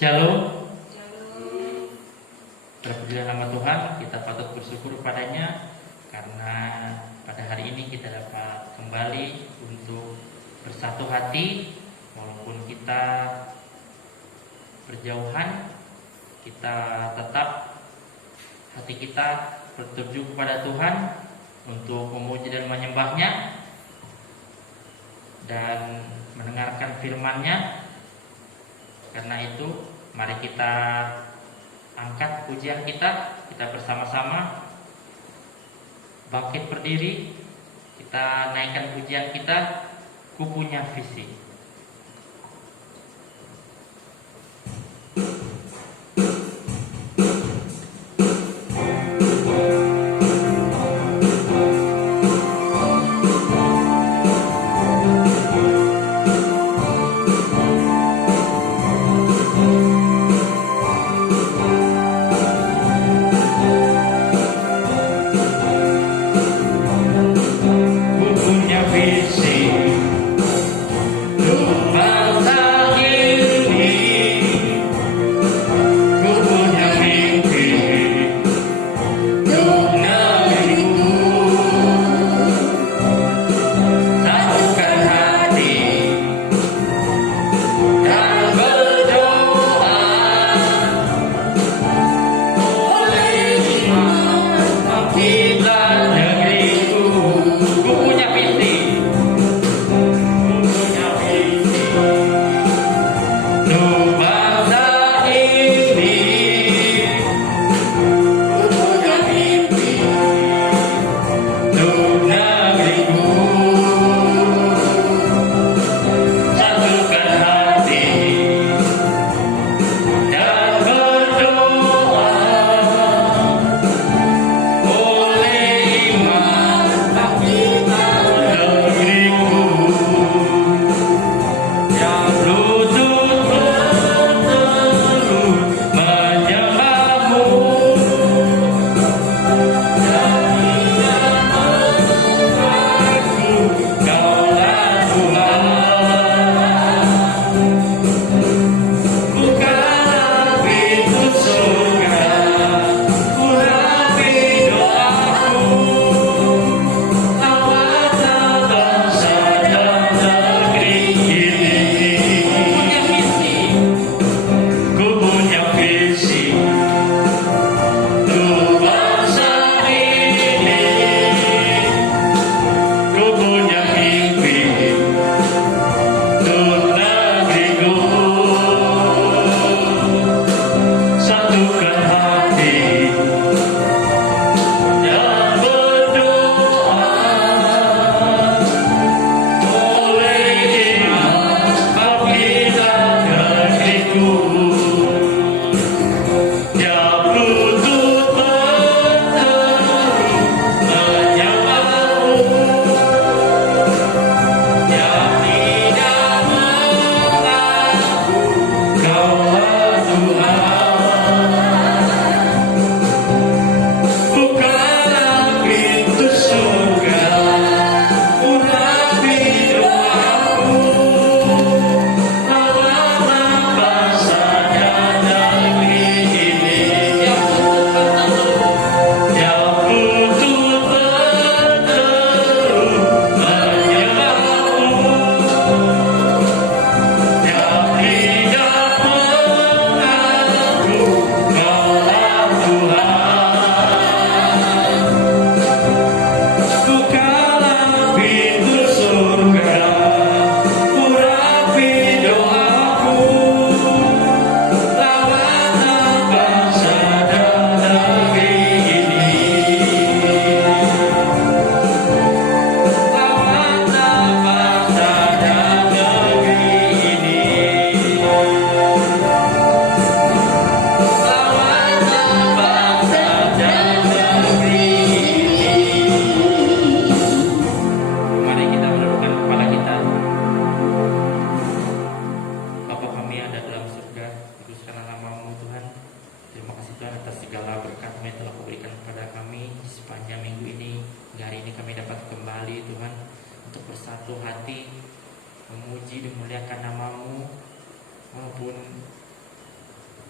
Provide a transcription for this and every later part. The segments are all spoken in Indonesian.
Shalom. Terpujilah nama Tuhan, kita patut bersyukur padanya karena pada hari ini kita dapat kembali untuk bersatu hati. Walaupun kita berjauhan, kita tetap hati kita bertuju kepada Tuhan untuk memuji dan menyembah-Nya dan mendengarkan firman-Nya. Karena itu, mari kita angkat pujian kita bersama-sama bangkit berdiri, kita naikkan pujian kita, Ku Punya Visi.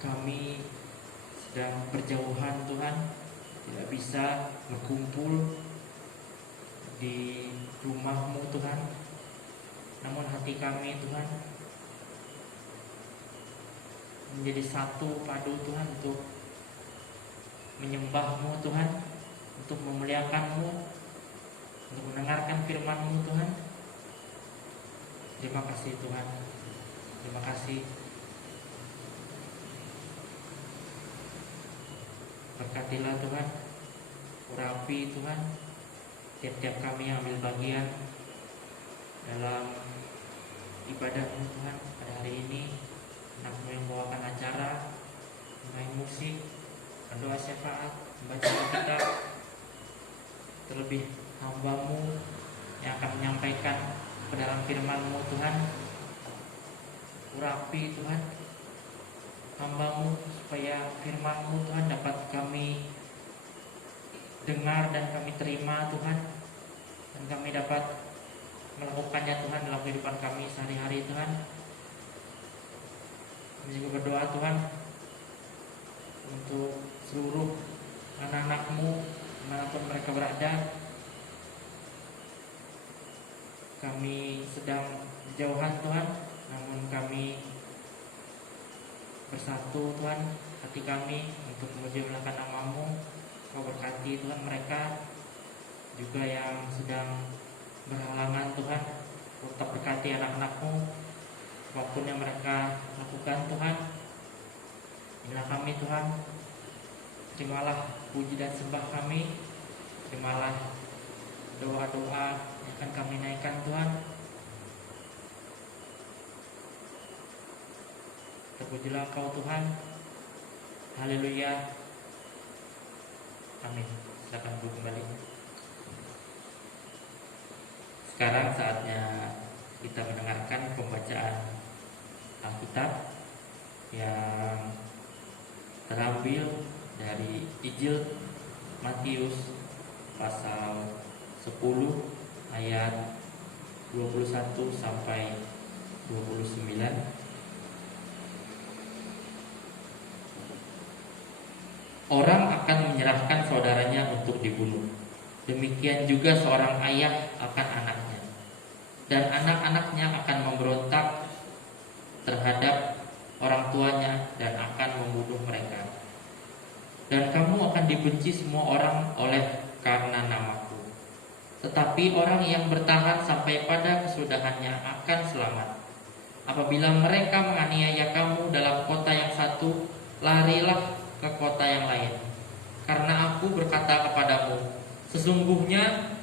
kami sedang berjauhan Tuhan, tidak bisa berkumpul di rumah-Mu Tuhan. Namun hati kami Tuhan menjadi satu padu Tuhan untuk menyembah-Mu Tuhan, untuk memuliakan-Mu, untuk mendengarkan firman-Mu Tuhan. Terima kasih Tuhan. Terima kasih. Berkatilah Tuhan, urapi Tuhan tiap-tiap kami yang ambil bagian dalam ibadah-Mu Tuhan pada hari ini. Anak-Mu yang membawakan acara, main musik, berdoa syafaat, membaca Alkitab, terlebih hamba-Mu yang akan menyampaikan dalam firman-Mu Tuhan. Urapi Tuhan hamba-Mu supaya firman-Mu Tuhan dapat kami dengar dan kami terima Tuhan, dan kami dapat melakukannya Tuhan dalam kehidupan kami sehari-hari Tuhan. Kami juga berdoa Tuhan untuk seluruh anak-anak-Mu dimanapun mereka berada. Kami sedang jauhan Tuhan, namun kami bersatu Tuhan, hati kami untuk memuji memuliakan nama-Mu. Kau berkati Tuhan mereka juga yang sedang berhalangan Tuhan. Kau tetap berkati anak-anak-Mu apapun yang mereka lakukan Tuhan. Inilah kami Tuhan, terimalah puji dan sembah kami, terimalah doa-doa yang akan kami naikkan Tuhan. Terpujilah Kau Tuhan. Haleluya. Amin. Silakan duduk kembali. Sekarang saatnya kita mendengarkan pembacaan Alkitab yang terambil dari Injil Matius pasal 10 ayat 21 sampai 29. Orang akan menyerahkan saudaranya untuk dibunuh. Demikian juga seorang ayah akan anaknya. Dan anak-anaknya akan memberontak terhadap orang tuanya dan akan membunuh mereka. Dan kamu akan dibenci semua orang oleh karena namaku. Tetapi orang yang bertahan sampai pada kesudahannya akan selamat. Apabila mereka menganiaya kamu dalam kota yang satu, larilah ke kota yang lain. Karena aku berkata kepadamu, sesungguhnya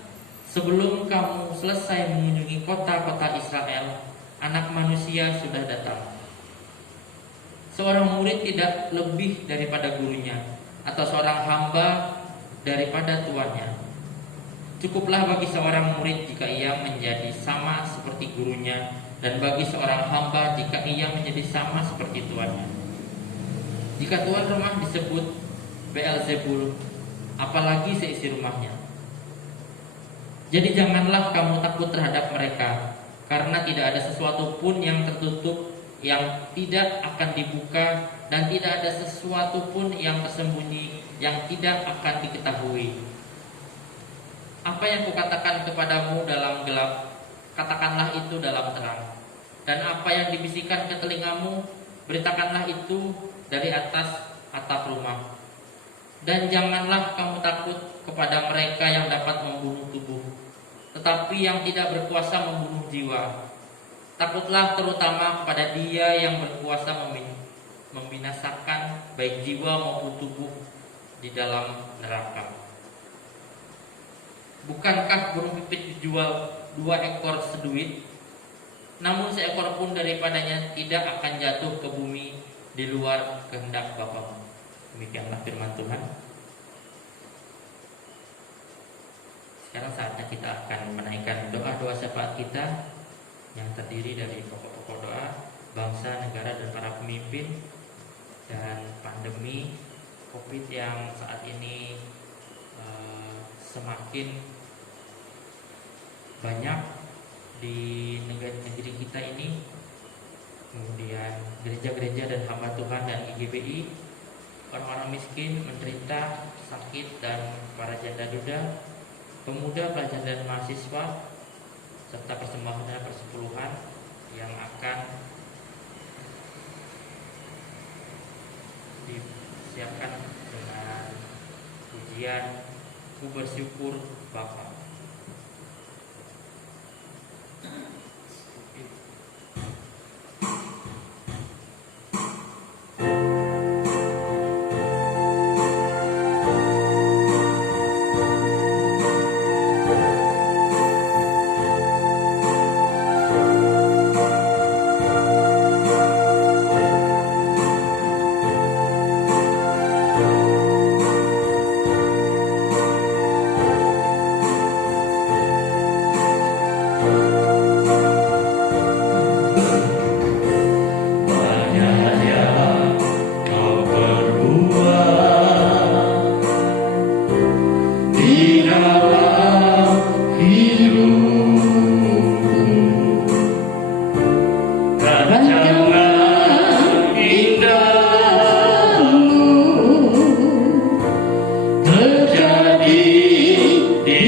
sebelum kamu selesai mengunjungi kota-kota Israel, Anak Manusia sudah datang. Seorang murid tidak lebih daripada gurunya, atau seorang hamba daripada tuannya. Cukuplah bagi seorang murid jika ia menjadi sama seperti gurunya, dan bagi seorang hamba jika ia menjadi sama seperti tuannya. Jika tuan rumah disebut Beelzebul, apalagi seisi rumahnya. Jadi janganlah kamu takut terhadap mereka, karena tidak ada sesuatu pun yang tertutup yang tidak akan dibuka, dan tidak ada sesuatu pun yang tersembunyi yang tidak akan diketahui. Apa yang kukatakan kepadamu dalam gelap, katakanlah itu dalam terang. Dan apa yang dibisikkan ke telingamu, beritakanlah itu dari atas atap rumah. Dan janganlah kamu takut kepada mereka yang dapat membunuh tubuh, tetapi yang tidak berkuasa membunuh jiwa. Takutlah terutama kepada Dia yang berkuasa membinasakan baik jiwa maupun tubuh di dalam neraka. Bukankah burung pipit dijual 2 ekor seduit? Namun seekor pun daripadanya tidak akan jatuh ke bumi di luar kehendak Bapa. Demikianlah firman Tuhan. Sekarang saatnya kita akan menaikkan doa-doa syafaat kita yang terdiri dari pokok-pokok doa bangsa, negara, dan para pemimpin, dan pandemi COVID yang saat ini semakin banyak di negeri kita ini. kemudian gereja-gereja dan hamba Tuhan dan IGBI, orang-orang miskin, menderita, sakit, dan para janda duda, pemuda, pelajar dan mahasiswa, serta persembahan dan persepuluhan yang akan disiapkan dengan pujian Ku Bersyukur Bapa. Terjadi di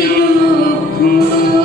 hidupku.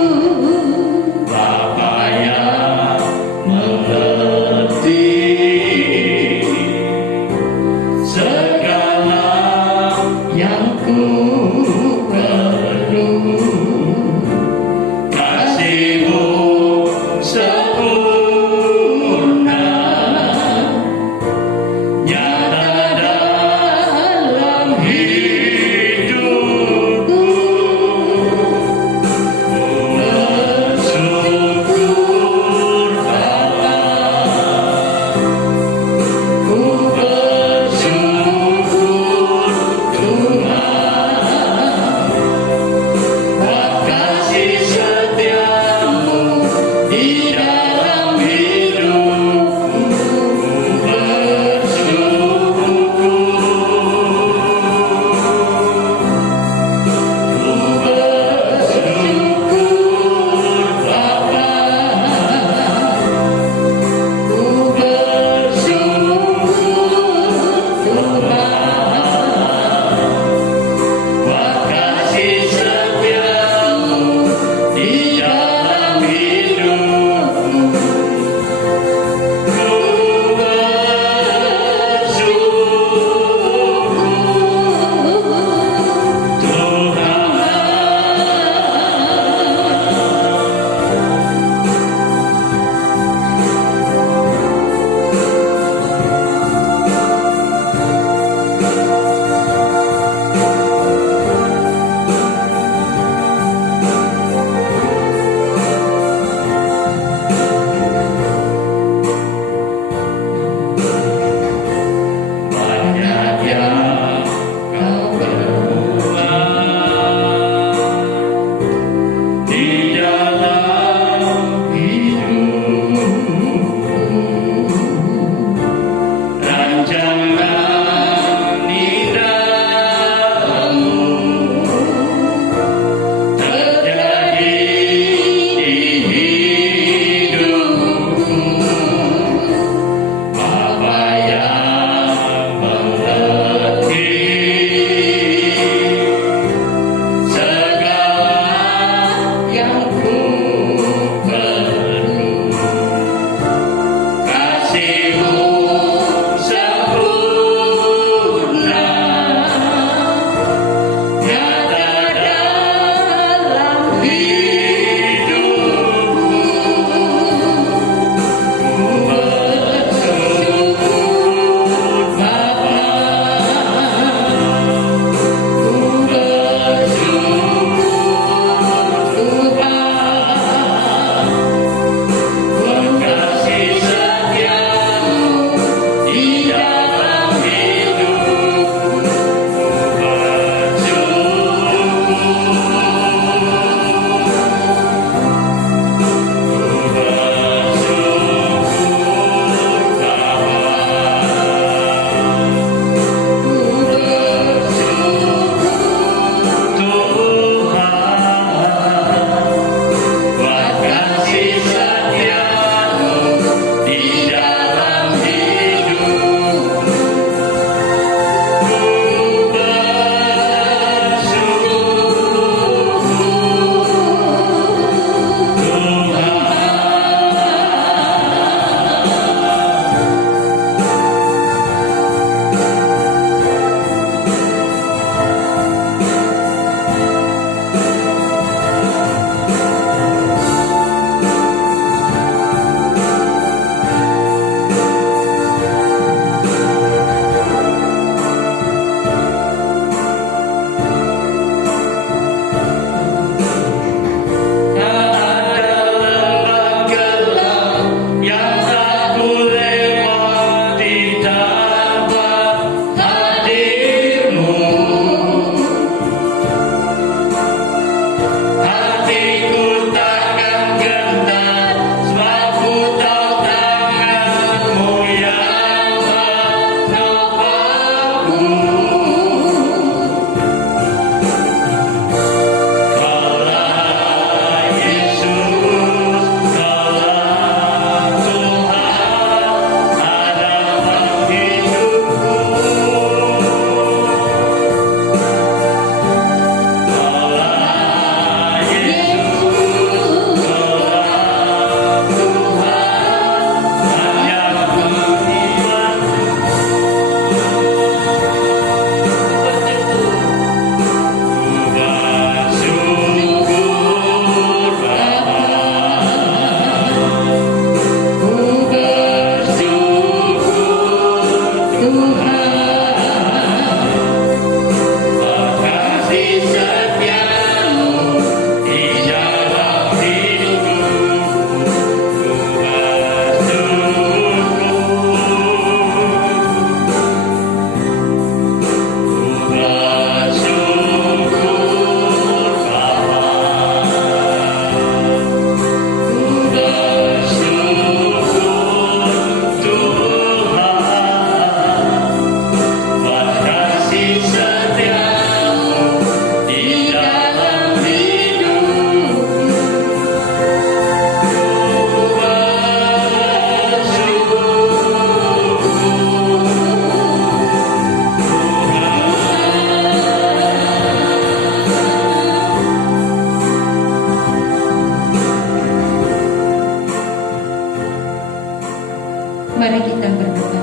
Mari kita berdoa.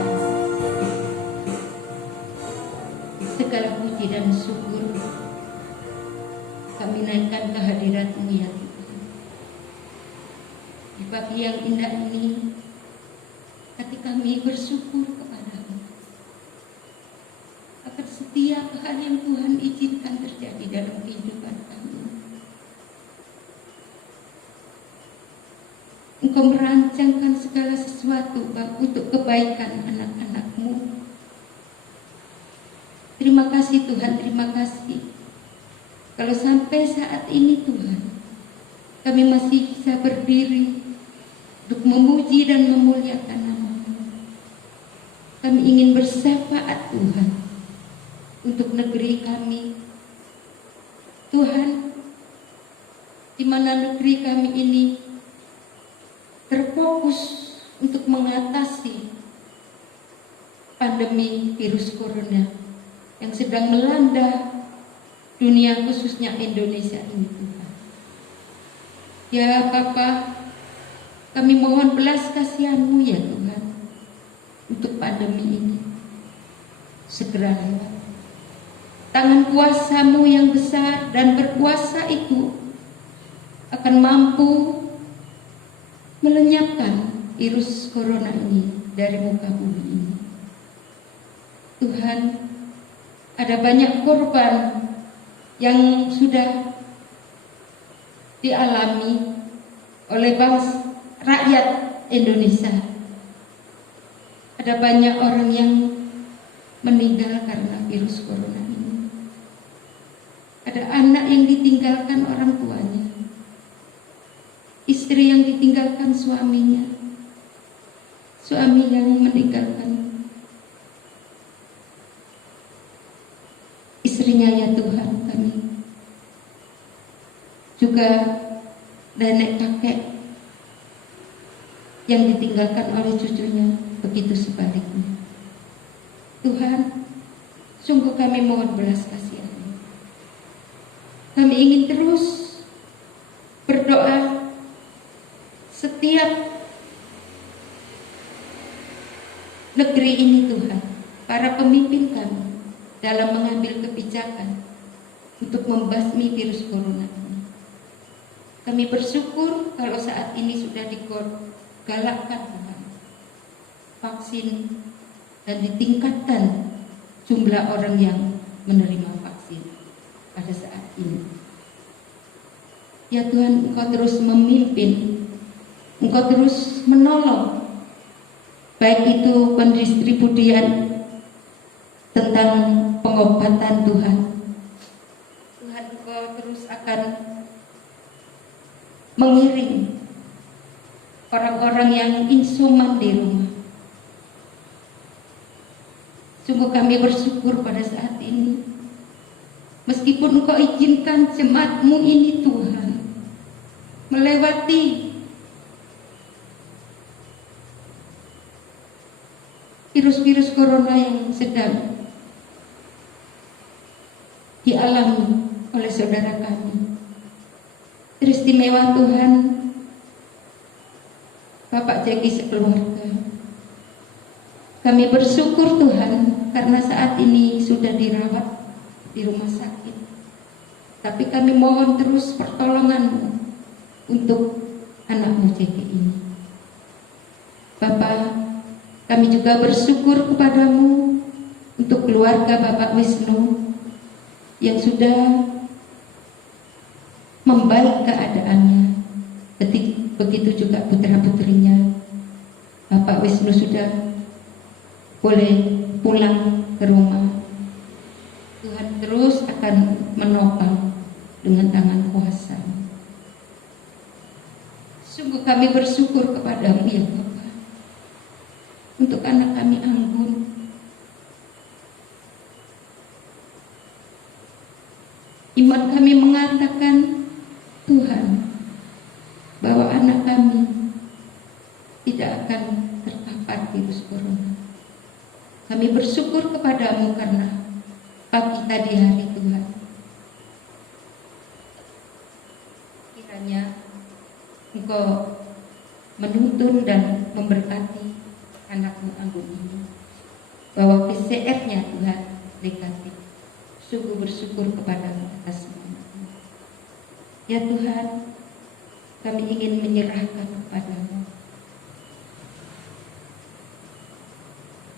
Segala puji dan syukur kami naikkan ke hadirat-Mu ya Tuhan. Di pagi yang indah ini, hati kami bersyukur kepada-Mu akan setiap hal yang Tuhan izinkan terjadi dalam kehidupan kami. Engkau merancangkan segala sesuatu untuk kebaikan anak-anak-Mu. Terima kasih Tuhan, terima kasih. Kalau sampai saat ini Tuhan, kami masih bisa berdiri untuk memuji dan memuliakan nama-Mu. Kami ingin bersyafaat Tuhan untuk negeri kami. Tuhan, di mana negeri kami ini terfokus untuk mengatasi pandemi virus corona yang sedang melanda dunia, khususnya Indonesia ini Tuhan. Ya Bapa, kami mohon belas kasihan-Mu ya Tuhan untuk pandemi ini segera lewat. Tangan kuasa-Mu yang besar dan berkuasa itu akan mampu melenyapkan virus corona ini dari muka bumi ini. Tuhan, ada banyak korban yang sudah dialami oleh bangsa rakyat Indonesia. Ada banyak orang yang meninggal karena virus corona ini. Ada anak yang ditinggalkan orang tuanya, istri yang ditinggalkan suaminya, suami yang meninggalkan istrinya ya Tuhan kami. Juga nenek kakek yang ditinggalkan oleh cucunya, begitu sebaliknya. Tuhan, sungguh kami mohon belas kasihan-Mu. Kami ingin terus berdoa setiap negeri ini Tuhan, para pemimpin kami dalam mengambil kebijakan untuk membasmi virus corona ini. Kami bersyukur kalau saat ini sudah digalakkan Tuhan vaksin dan ditingkatkan jumlah orang yang menerima vaksin pada saat ini. Ya Tuhan, Engkau terus memimpin, Engkau terus menolong, baik itu pendistribusian tentang pengobatan Tuhan. Tuhan, Engkau terus akan mengiring orang-orang yang insuman di rumah. Sungguh kami bersyukur pada saat ini, meskipun Engkau izinkan jemaat-Mu ini Tuhan melewati virus-virus corona yang sedang dialami oleh saudara kami. Teristimewa Tuhan, Bapak Jeki sekeluarga. Kami bersyukur Tuhan karena saat ini sudah dirawat di rumah sakit. Tapi kami mohon terus pertolongan-Mu untuk anak-Mu Jeki ini. Bapak, kami juga bersyukur kepadamu untuk keluarga Bapak Wisnu yang sudah membaik keadaannya. Begitu juga putra-putrinya. Bapak Wisnu sudah boleh pulang ke rumah. Tuhan terus akan menopang dengan tangan kuasa. Sungguh kami bersyukur kepadamu ya Bapak, untuk anak kami Anggun. Iman kami mengatakan Tuhan, bahwa anak kami tidak akan terpapar virus corona. Kami bersyukur kepadamu karena pagi tadi hari Tuhan, kiranya Engkau menuntun dan memberkati anak anak-anakmu Anggun ini, bahwa PCR-nya Tuhan negatif. Sungguh bersyukur kepadamu atas semuanya. Ya Tuhan, kami ingin menyerahkan kepadamu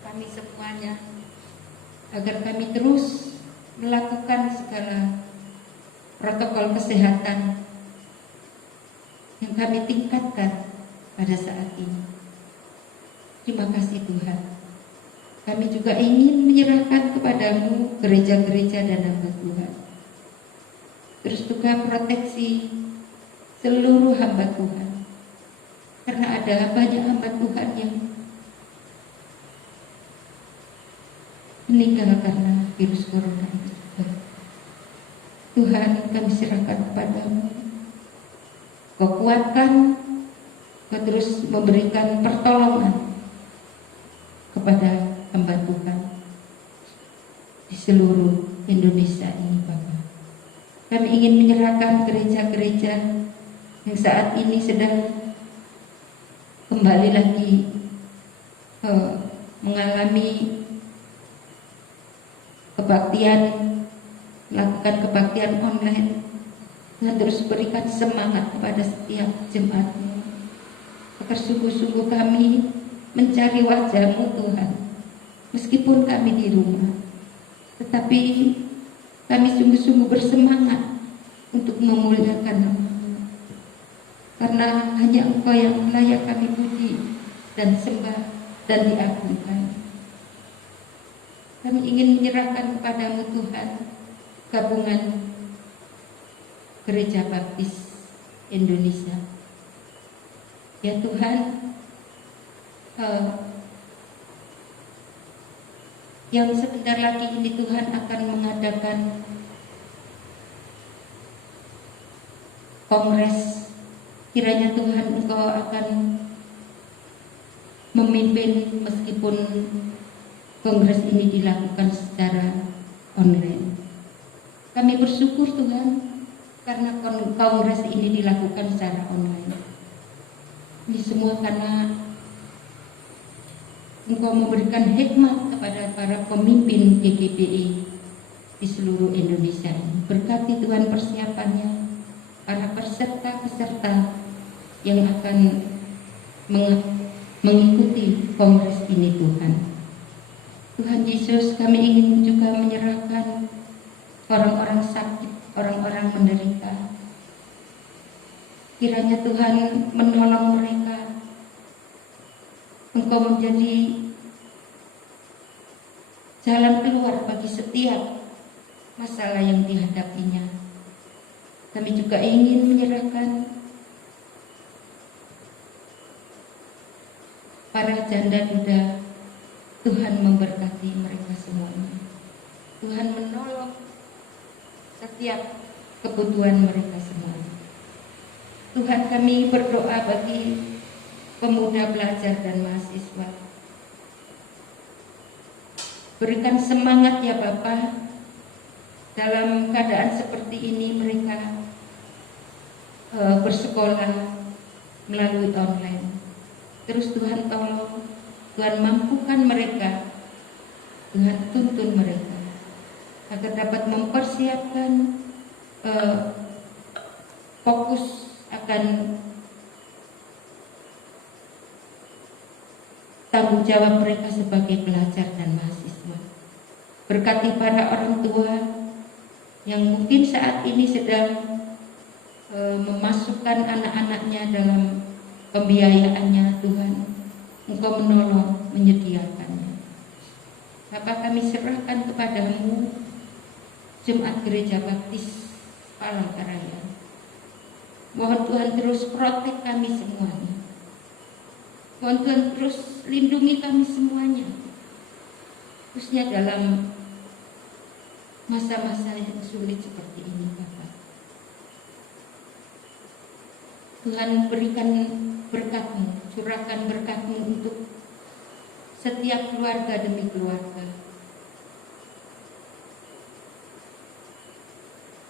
kami semuanya, agar kami terus melakukan segala protokol kesehatan yang kami tingkatkan pada saat ini. Terima kasih Tuhan. Kami juga ingin menyerahkan kepadamu gereja-gereja dan hamba Tuhan. Terus juga proteksi seluruh hamba Tuhan. Karena ada banyak hamba Tuhan yang meninggal karena virus corona itu. Tuhan, kami serahkan kepadamu. Kau kuatkan, kau terus memberikan pertolongan kepada hamba Tuhan di seluruh Indonesia ini, Bapak. Kami ingin menyerahkan gereja-gereja yang saat ini sedang kembali lagi mengalami kebaktian, melakukan kebaktian online. Tuhan terus berikan semangat kepada setiap jemaat-Mu, agar sungguh-sungguh kami mencari wajah-Mu Tuhan. Meskipun kami di rumah, tetapi kami sungguh-sungguh bersemangat untuk memuliakan nama-Mu. Karena hanya Engkau yang layak kami puji dan sembah dan diagungkan. Kami ingin menyerahkan kepadamu Tuhan gabungan Gereja Baptis Indonesia. Ya Tuhan, yang sebentar lagi ini Tuhan akan mengadakan kongres. Kiranya Tuhan Engkau akan memimpin meskipun kongres ini dilakukan secara online. Kami bersyukur Tuhan karena kongres ini dilakukan secara online. Ini semua karena Engkau memberikan hikmat kepada para pemimpin GKPI di seluruh Indonesia. Berkati Tuhan persiapannya, para peserta-peserta yang akan mengikuti kongres ini Tuhan. Tuhan Yesus, kami ingin juga menyerahkan orang-orang sakit, orang-orang menderita. Kiranya Tuhan menolong mereka. Engkau menjadi jalan keluar bagi setiap masalah yang dihadapinya. Kami juga ingin menyerahkan para janda duda. Tuhan memberkati mereka semuanya. Tuhan menolong setiap kebutuhan mereka semuanya. Tuhan, kami berdoa bagi pemuda belajar dan mahasiswa. Berikan semangat ya Bapa. Dalam keadaan seperti ini mereka bersekolah melalui online. Terus Tuhan tolong, Tuhan mampukan mereka, Tuhan tuntun mereka agar dapat mempersiapkan fokus akan tanggung jawab mereka sebagai pelajar dan mahasiswa. Berkati para orang tua yang mungkin saat ini sedang memasukkan anak-anaknya dalam pembiayaannya. Tuhan, Engkau menolong, menyediakannya. Bapak, kami serahkan kepadamu Jemaat Gereja Baptis Palangkaraya. Mohon Tuhan terus protek kami semuanya. Mohon Tuhan terus lindungi kami semuanya, khususnya dalam masa-masa yang sulit seperti ini Bapak. Tuhan, berikan berkat-Mu, curahkan berkat-Mu untuk setiap keluarga demi keluarga.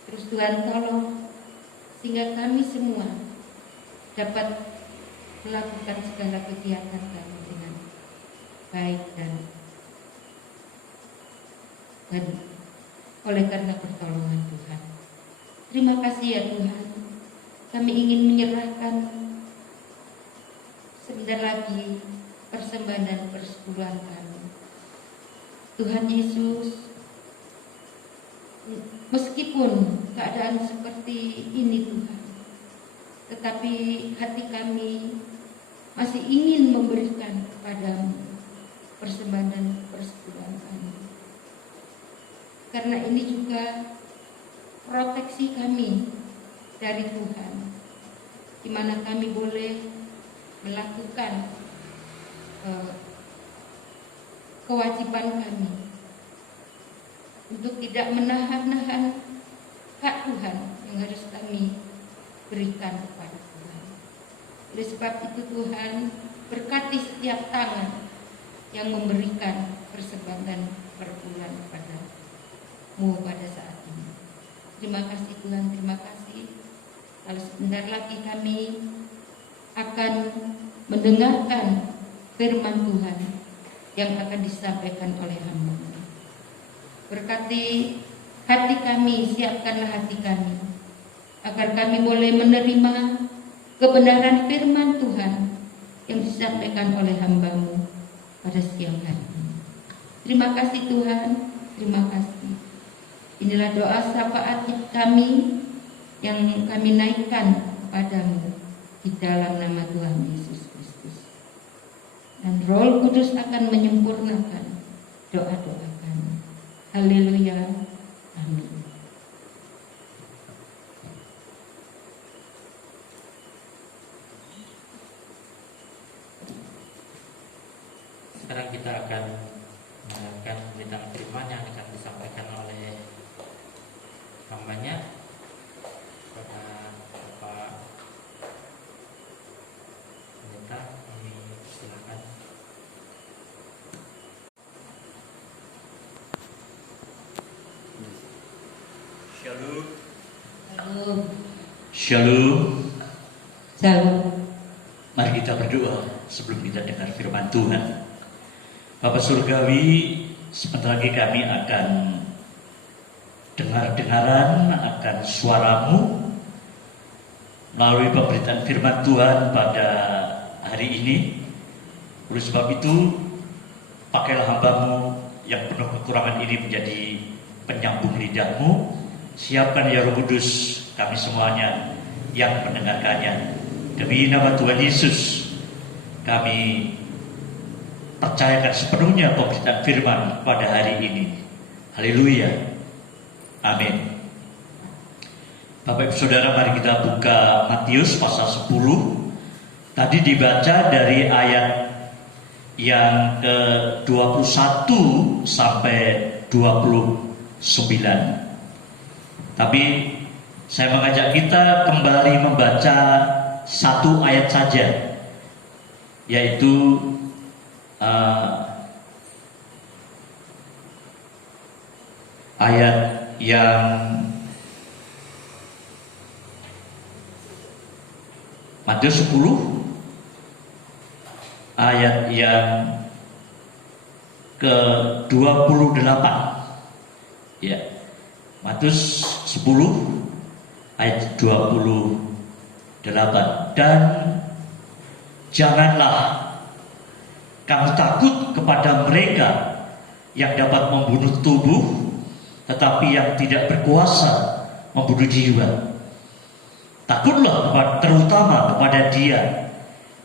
Terus Tuhan tolong sehingga kami semua dapat melakukan segala kegiatan kami dengan baik dan oleh karena pertolongan Tuhan. Terima kasih ya Tuhan. Kami ingin menyerahkan sebentar lagi persembahan dan persepuluhan kami. Tuhan Yesus, meskipun keadaan seperti ini Tuhan, tetapi hati kami masih ingin memberikan kepadamu persembahan dan persepuluhan kami. Karena ini juga proteksi kami dari Tuhan, di mana kami boleh melakukan kewajiban kami untuk tidak menahan-nahan hak Tuhan yang harus kami berikan kepada Tuhan. Oleh sebab itu Tuhan, berkati setiap tangan yang memberikan persembahan dan perpuluhan kepadamu pada saat ini. Terima kasih Tuhan, terima kasih. Lalu sebentar lagi kami akan mendengarkan firman Tuhan yang akan disampaikan oleh hamba-Mu. Berkati hati kami, siapkanlah hati kami, agar kami boleh menerima kebenaran firman Tuhan yang disampaikan oleh hamba-Mu pada siang hari ini. Terima kasih Tuhan, terima kasih. Inilah doa syafaat kami yang kami naikkan kepadamu di dalam nama Tuhan Yesus Kristus. Dan Roh Kudus akan menyempurnakan doa-doa kami. Haleluya. Amin. Sekarang kita akan mendengarkan bintang firman yang akan disampaikan oleh hambanya kepada Bapak Pendeta. Kami silakan. Shalom. Shalom. Shalom. Shalom. Mari kita berdoa sebelum kita dengar firman Tuhan. Bapa Surgawi, sebentar lagi kami akan dengar-dengaran akan suara-Mu melalui pemberitaan firman Tuhan pada hari ini. Oleh sebab itu, pakailah hamba-Mu yang penuh kekurangan ini menjadi penyambung lidah-Mu. Siapkan ya Roh Kudus kami semuanya yang mendengarkannya. Demi nama Tuhan Yesus, kami percayakan sepenuhnya pemberitaan firman pada hari ini. Haleluya. Amin. Bapak Ibu Saudara, mari kita buka Matius pasal 10. Tadi dibaca dari ayat yang ke-21 sampai 29. Tapi saya mengajak kita kembali membaca satu ayat saja, yaitu ayat yang Matius 10 ayat yang ke-28. Ya. Matius 10 ayat 28. Dan janganlah kamu takut kepada mereka yang dapat membunuh tubuh, tetapi yang tidak berkuasa membunuh jiwa. Takutlah terutama kepada Dia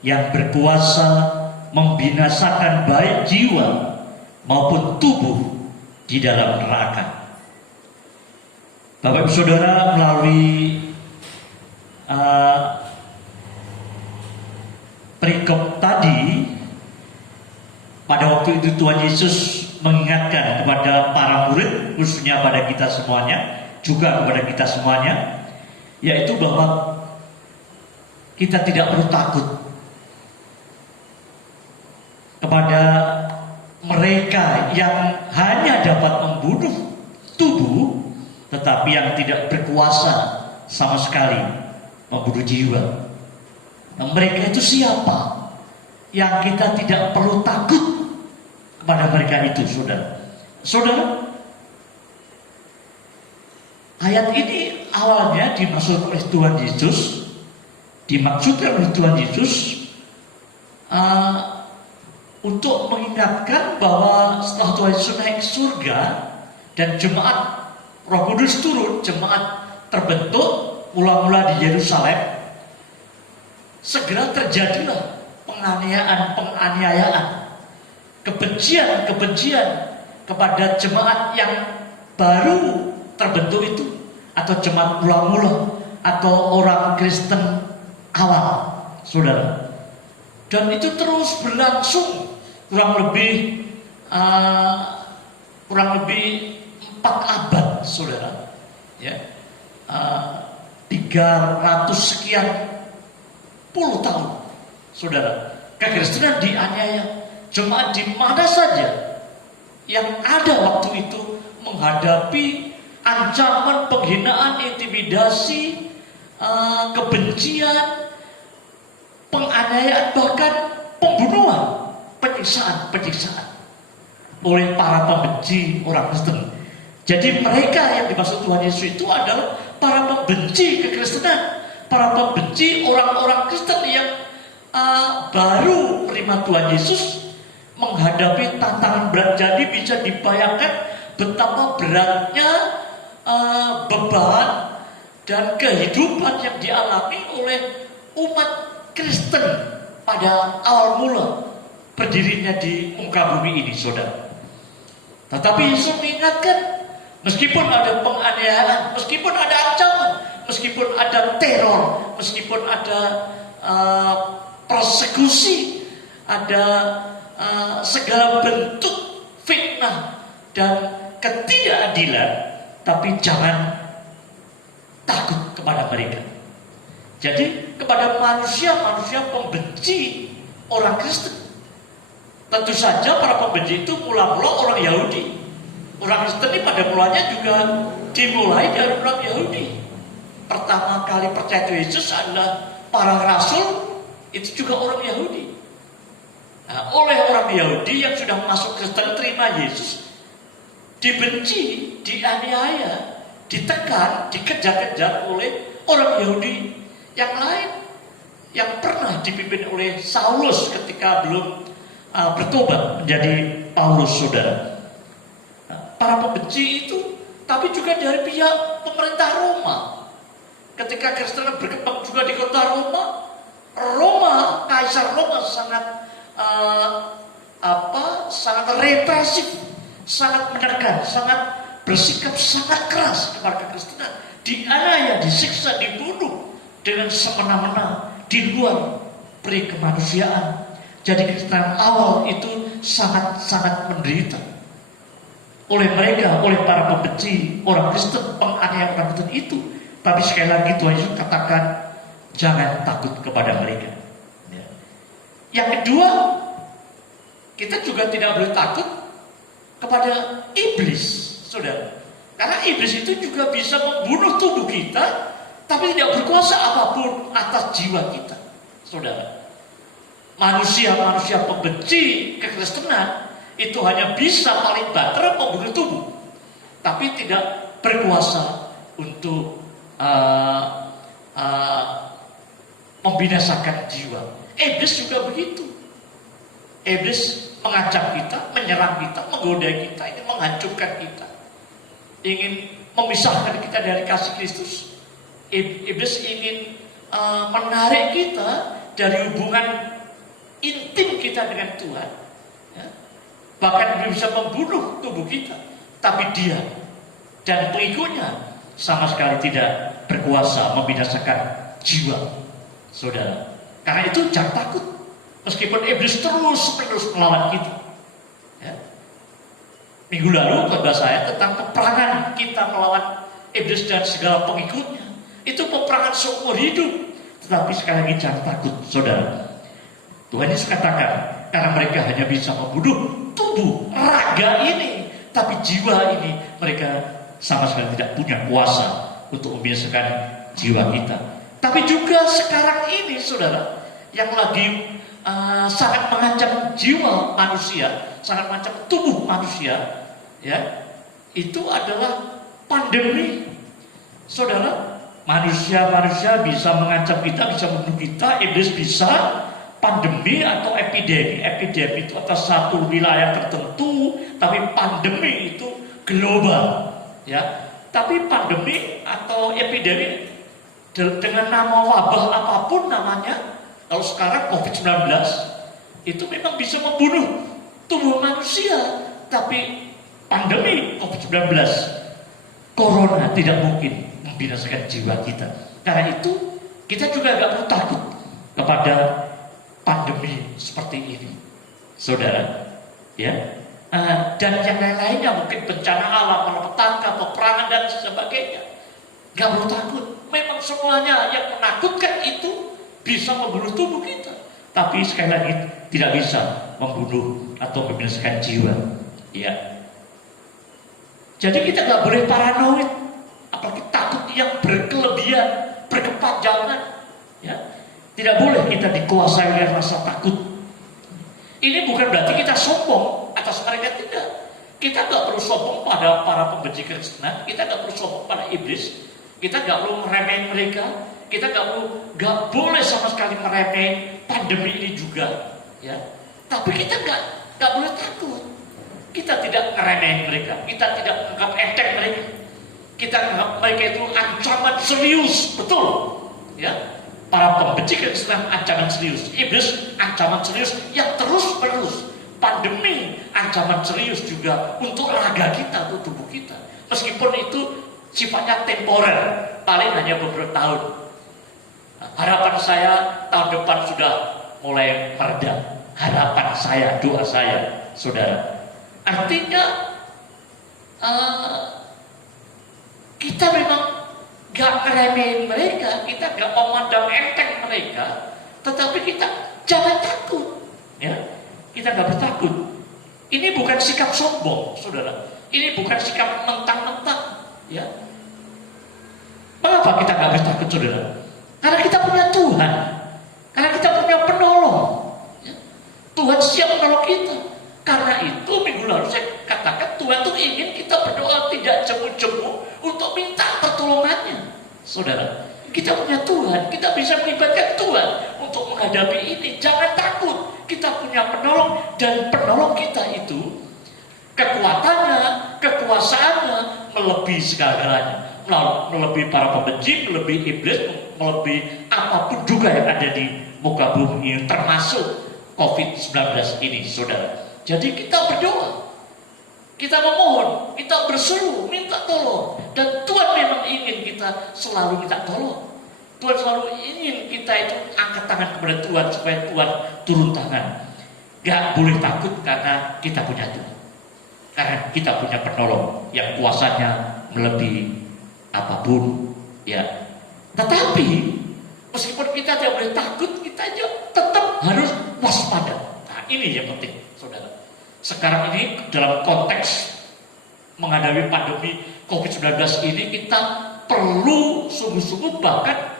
yang berkuasa membinasakan baik jiwa maupun tubuh di dalam neraka. Bapak Ibu Saudara, melalui perikop tadi, pada waktu itu Tuhan Yesus mengingatkan kepada para murid, khususnya pada kita semuanya, juga kepada kita semuanya, yaitu bahwa kita tidak perlu takut kepada mereka yang hanya dapat membunuh tubuh, tetapi yang tidak berkuasa sama sekali membunuh jiwa. Nah, mereka itu siapa yang kita tidak perlu takut kepada mereka itu, saudara. Saudara, ayat ini awalnya dimaksud oleh Tuhan Yesus, dimaksudkan oleh Tuhan Yesus untuk mengingatkan bahwa setelah Tuhan Yesus naik ke surga dan jemaat Roh Kudus turun, jemaat terbentuk mula-mula di Yerusalem, segera terjadilah penganiayaan, kebencian kepada jemaat yang baru terbentuk itu, atau jemaat mula-mula, atau orang Kristen awal, saudara. Dan itu terus berlangsung kurang lebih 4 abad, saudara. Ya, 300 sekian puluh tahun, saudara. Kekristenan dianiaya. Jemaat di mana saja yang ada waktu itu menghadapi ancaman, penghinaan, intimidasi, kebencian, penganiayaan, bahkan pembunuhan, penyiksaan oleh para pembenci orang Kristen. Jadi mereka yang dimaksud Tuhan Yesus itu adalah para pembenci kekristenan, para pembenci orang-orang Kristen yang baru menerima Tuhan Yesus, menghadapi tantangan berat. Jadi bisa dibayangkan betapa beratnya beban dan kehidupan yang dialami oleh umat Kristen pada awal mula berdirinya di muka bumi ini, saudara. Tetapi Yesus mengingatkan, meskipun ada penganiayaan, meskipun ada ancaman, meskipun ada teror, meskipun ada persekusi, ada segala bentuk fitnah dan ketidakadilan, tapi jangan takut kepada mereka. Jadi kepada manusia pembenci orang Kristen, tentu saja para pembenci itu mula-mula orang Yahudi. Orang Kristen ini pada mulanya juga dimulai dari orang Yahudi. Pertama kali percaya Yesus adalah para rasul, itu juga orang Yahudi. Nah, oleh orang Yahudi yang sudah masuk Kristen, terima Yesus, dibenci, dianiaya, ditekan, dikejar-kejar oleh orang Yahudi yang lain, yang pernah dipimpin oleh Saulus ketika belum bertobat menjadi Paulus, saudara. Para pembenci itu, tapi juga dari pihak pemerintah Roma. Ketika Kristen berkembang juga di kota Roma, Kaisar Roma sangat sangat represif, sangat menekan, sangat bersikap sangat keras kepada kekristenan, dianiaya, disiksa, dibunuh dengan semena-mena di luar peri kemanusiaan. Jadi kekristenan awal itu sangat menderita oleh mereka, oleh para pembenci orang Kristen, penganiayaan orang Kristen itu. Tapi sekali lagi Tuhan Yesus katakan, jangan takut kepada mereka. Ya. Yang kedua, kita juga tidak boleh takut kepada iblis, saudara. Karena iblis itu juga bisa membunuh tubuh kita, tapi tidak berkuasa apapun atas jiwa kita, saudara. Manusia pembenci kekristenan itu hanya bisa paling banter membunuh tubuh, tapi tidak berkuasa untuk membinasakan jiwa. Iblis juga begitu. Iblis mengancam kita, menyerang kita, menggoda kita, ingin menghancurkan kita, ingin memisahkan kita dari kasih Kristus. Iblis ingin menarik kita dari hubungan intim kita dengan Tuhan, ya. Bahkan bisa membunuh tubuh kita. Tapi dia dan pengikutnya sama sekali tidak berkuasa membinasakan jiwa, saudara. Karena itu jangan takut, meskipun iblis terus melawan kita, ya. Minggu lalu khotbah saya tentang peperangan kita melawan iblis dan segala pengikutnya. Itu peperangan seumur hidup. Tetapi sekali lagi jangan takut, saudara. Tuhan Yesus katakan, karena mereka hanya bisa membunuh tubuh, raga ini, tapi jiwa ini mereka sama sekali tidak punya kuasa untuk membinasakan jiwa kita. Tapi juga sekarang ini, saudara, yang lagi sangat mengancam jiwa manusia, sangat mengancam tubuh manusia, ya, itu adalah pandemi. Saudara, manusia bisa mengancam kita, bisa membunuh kita, iblis bisa. Pandemi atau epidemi itu atas satu wilayah tertentu, tapi pandemi itu global, ya. Tapi pandemi atau epidemi dengan nama wabah apapun namanya, kalau sekarang COVID-19 itu memang bisa membunuh tubuh manusia, tapi pandemi COVID-19, corona tidak mungkin membinasakan jiwa kita. Karena itu kita juga agak perlu takut kepada pandemi seperti ini, saudara, ya. Dan yang lain-lainnya, mungkin bencana alam, malapetaka, peperangan dan sebagainya, nggak perlu takut. Memang semuanya yang menakutkan itu bisa membunuh tubuh kita, tapi sekali lagi tidak bisa membunuh atau membinasakan jiwa, ya. Jadi kita nggak boleh paranoid, apalagi takut yang berkelebihan, berkepanjangan, ya. Tidak boleh kita dikuasai oleh rasa takut. Ini bukan berarti kita sombong atas mereka, tidak. Kita nggak perlu sombong pada para pembenci Kristen, kita nggak perlu sombong pada iblis, kita nggak perlu meremehin mereka, kita nggak boleh sama sekali meremehin pandemi ini juga, ya. Tapi kita nggak boleh takut. Kita tidak meremehin mereka, kita tidak menganggap enteng mereka. Kita menganggap mereka itu ancaman serius, betul, ya. Para pembenci Kristen ancaman serius, iblis ancaman serius yang terus-menerus, pandemi ancaman serius juga untuk raga kita, untuk tubuh kita. Meskipun itu sifatnya temporer, paling hanya beberapa tahun. Nah, harapan saya tahun depan sudah mulai mereda. Harapan saya, doa saya, saudara. Artinya kita memang gak ngeremehin mereka, kita gak memandang enteng mereka, tetapi kita jangan takut, ya. Kita gak bertakut. Ini bukan sikap sombong, saudara. Ini bukan sikap mentang-mentang, ya. Mengapa kita gak bertakut, saudara? Karena kita punya Tuhan, karena kita punya penolong, ya. Tuhan siap menolong kita. Karena itu minggu lalu saya katakan Tuhan tuh ingin kita berdoa tidak jemu-jemu untuk minta pertolongannya. Saudara, kita punya Tuhan, kita bisa melibatkan Tuhan untuk menghadapi ini. Jangan takut, kita punya penolong, dan penolong kita itu kekuatannya, kekuasaannya melebihi segalanya, melebihi para pembenci, melebihi iblis, melebihi apapun juga yang ada di muka bumi ini, termasuk COVID-19 ini, saudara. Jadi kita berdoa, kita memohon, kita berseru, minta tolong. Dan Tuhan memang ingin kita selalu minta tolong. Tuhan selalu ingin kita itu angkat tangan kepada Tuhan supaya Tuhan turun tangan. Gak boleh takut karena kita punya Tuhan. Karena kita punya penolong yang kuasanya melebihi apapun, ya. Tetapi meskipun kita tidak boleh takut, kita tetap harus waspada. Nah, ini yang penting, saudara. Sekarang ini dalam konteks menghadapi pandemi COVID-19 ini, kita perlu sungguh-sungguh, bahkan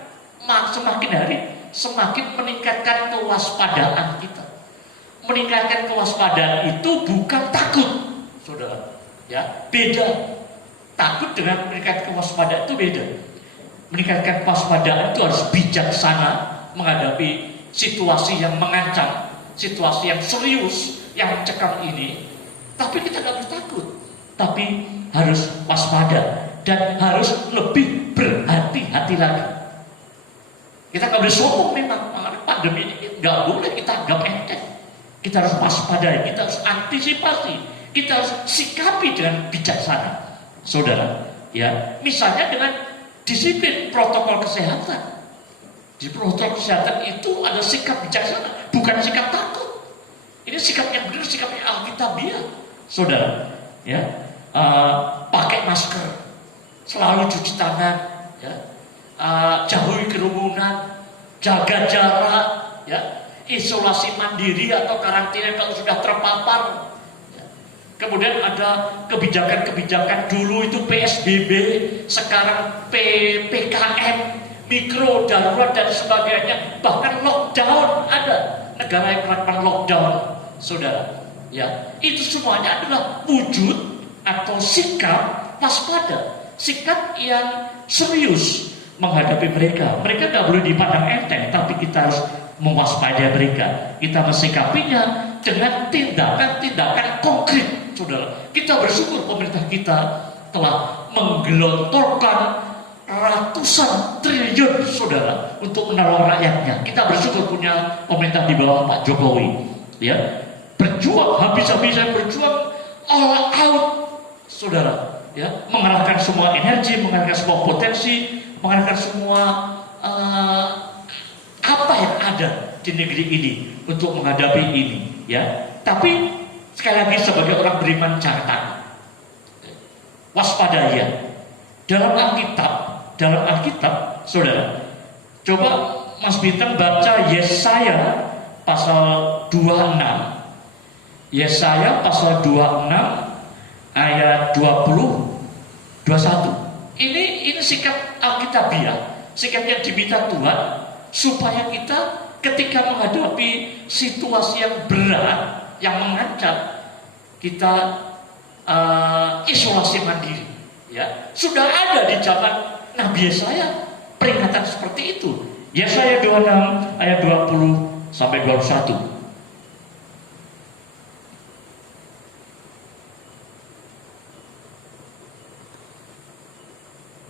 semakin hari semakin meningkatkan kewaspadaan kita. Meningkatkan kewaspadaan itu bukan takut, saudara, ya, beda. Takut dengan meningkatkan kewaspadaan itu beda. Meningkatkan kewaspadaan itu harus bijaksana menghadapi situasi yang mengancam, situasi yang serius, yang mencekam ini. Tapi kita gak harus takut, tapi harus waspada dan harus lebih berhati-hati lagi. Kita gak boleh sombong memang, pandemi ini gak boleh kita anggap enteng. Kita harus waspada, kita harus antisipasi, kita harus sikapi dengan bijaksana, saudara, ya. Misalnya dengan disiplin protokol kesehatan. Di protokol kesehatan itu ada sikap bijaksana, bukan sikap takut. Ini sikap yang benar, sikap yang alkitabiah, saudara, ya. Pakai masker, selalu cuci tangan, ya. Jauhi kerumunan, jaga jarak, ya. Isolasi mandiri atau karantina kalau sudah terpapar, ya. Kemudian ada kebijakan-kebijakan, dulu itu PSBB, sekarang PPKM, mikro darurat dan sebagainya, bahkan lockdown. negara yang melakukan lockdown, saudara, ya, itu semuanya adalah wujud atau sikap waspada, sikap yang serius menghadapi mereka. Mereka nggak boleh dipandang enteng, tapi kita harus mewaspadai mereka. Kita mensikapinya dengan tindakan-tindakan konkret, saudara. Kita bersyukur pemerintah kita telah menggelontorkan ratusan triliun, saudara, untuk menolong rakyatnya. Kita bersyukur punya pemerintah di bawah Pak Jokowi, ya, berjuang habis-habisan, berjuang all out, saudara, ya, mengerahkan semua energi, mengerahkan semua potensi, mengerahkan semua apa yang ada di negeri ini untuk menghadapi ini, ya. Tapi sekali lagi sebagai orang beriman, jangan takut, waspada ya. Dalam Alkitab, saudara, coba Mas Bintang baca Yesaya pasal 26. Yesaya pasal 26 ayat 20, 21. Ini sikap Alkitabiah, sikap yang diminta Tuhan supaya kita ketika menghadapi situasi yang berat, yang mengancam, kita isolasi mandiri, ya. Sudah ada di zaman Nabi Yesaya peringatan seperti itu. Yesaya 26 ayat 20 sampai 21.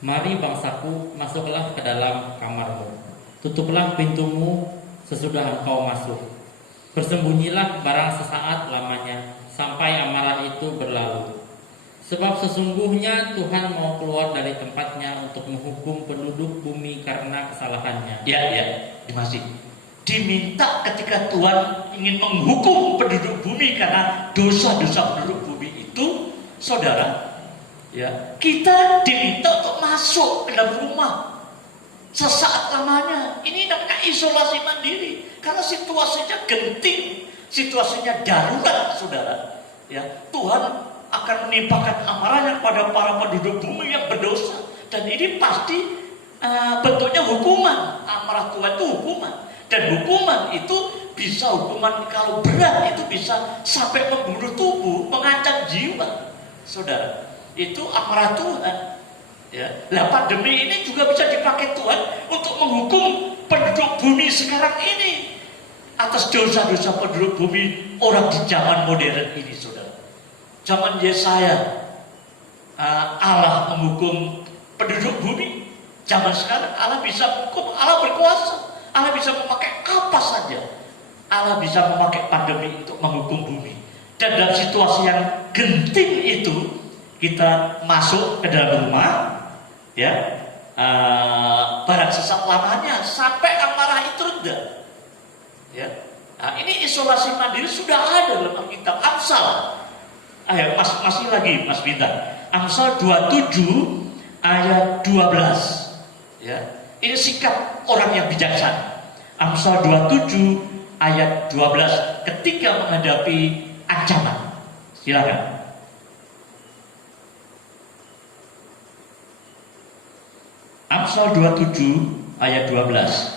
Mari bangsaku, masuklah ke dalam kamarmu. Tutuplah pintumu sesudah engkau masuk. Bersembunyilah barang sesaat lamanya, sampai amarah itu berlalu. Sebab sesungguhnya Tuhan mau keluar dari tempatnya untuk menghukum penduduk bumi karena kesalahannya. Ya, masih diminta ketika Tuhan ingin menghukum penduduk bumi karena dosa-dosa penduduk bumi itu, saudara, ya, kita diminta untuk masuk ke dalam rumah sesaat lamanya. Ini namanya isolasi mandiri karena situasinya genting, situasinya darurat, saudara. Ya, Tuhan akan menimpakan amarahnya kepada para penduduk bumi yang berdosa, dan ini pasti bentuknya hukuman. Amarah Tuhan itu hukuman, dan hukuman itu bisa, hukuman kalau berat itu bisa sampai membunuh tubuh, mengancam jiwa, saudara. Itu amarah Tuhan, ya. Nah, pandemi ini juga bisa dipakai Tuhan untuk menghukum penduduk bumi sekarang ini atas dosa-dosa penduduk bumi orang di zaman modern ini, saudara. Zaman Yesaya Allah menghukum penduduk bumi. Zaman sekarang Allah bisa menghukum, Allah berkuasa. Allah bisa memakai apa saja. Allah bisa memakai pandemi untuk menghukum bumi. Dan dalam situasi yang genting itu, kita masuk ke dalam rumah, ya, barang sesaat lamanya sampai amarah itu reda, ya. Nah, ini isolasi mandiri sudah ada dalam Alkitab. Amsal, ayo masih lagi Mas Bintang. Amsal 27 ayat 12, ya. Ini sikap orang yang bijaksana. Amsal 27 ayat 12 ketika menghadapi ancaman. Silakan. Amsal 27 ayat 12.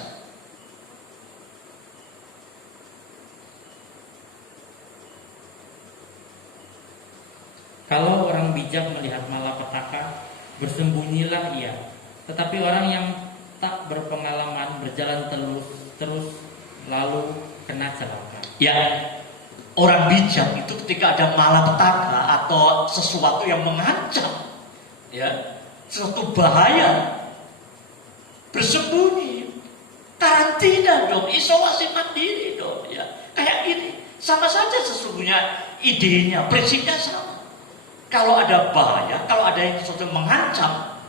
Kalau orang bijak melihat malapetaka, bersembunyilah ia. Tetapi orang yang tak berpengalaman berjalan terus lalu kena celaka. Ya, orang bijak itu ketika ada malapetaka atau sesuatu yang mengancam, ya, suatu bahaya, bersembunyi, karantina dong, isolasi mandiri dong, ya. Kayak gini, sama saja sesungguhnya idenya, prinsipnya sama. Kalau ada bahaya, kalau ada yang sesuatu yang mengancam,